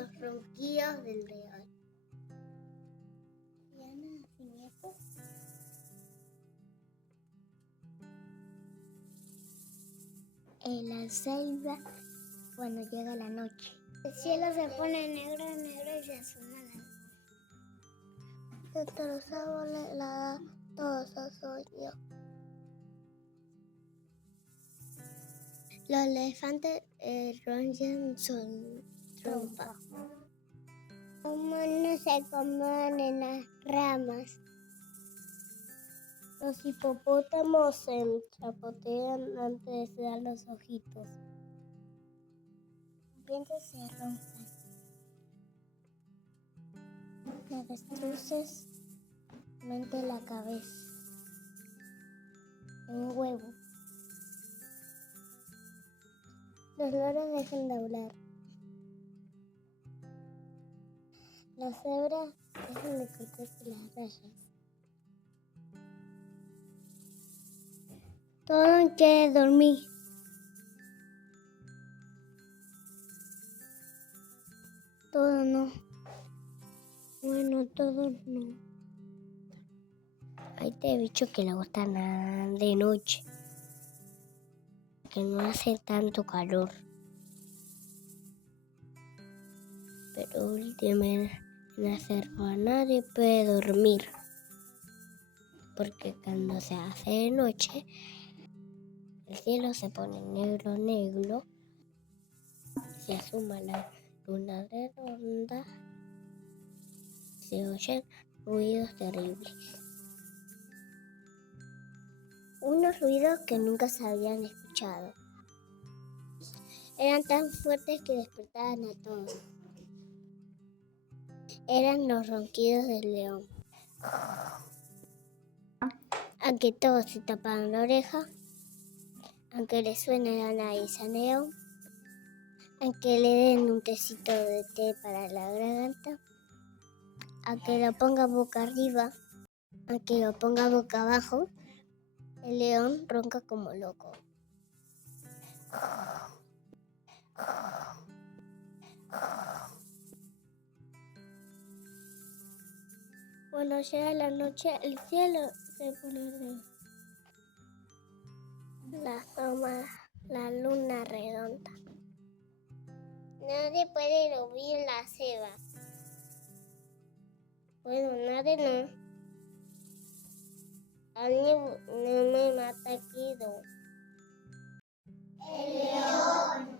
los ronquidos del león. ¿Y el nacimiento? En la selva cuando llega la noche. El cielo se pone negro y se asoma la luz. Desde los árboles la da todo sueño. Los elefantes roncan su trompa. Los monos se acomodan en las ramas. Los hipopótamos se chapotean antes de dar los ojitos. Los vientos se roncan. Los avestruces meten la cabeza en un huevo. Los loros dejan de hablar. Las cebras dejan de cortarse las rayas. Todo quiere dormir. Todo no. Bueno, todo no. Hay este bicho que le gusta nadar de noche. Que no hace tanto calor. Pero últimamente en la selva nadie puede dormir. Porque cuando se hace de noche, el cielo se pone negro, se asoma la luna redonda, se oyen ruidos terribles. Unos ruidos que nunca se habían escuchado. Eran tan fuertes que despertaban a todos. Eran los ronquidos del león. Aunque todos se tapaban la oreja, aunque le suene la nariz al león, aunque le den un tecito de té para la garganta, aunque lo ponga boca arriba, aunque lo ponga boca abajo, el león ronca como loco. Cuando llega la noche, el cielo se pone negro. La asoma la luna redonda. Nadie puede dormir en la selva. Bueno, nadie no. A mí no me mata aquí. El león.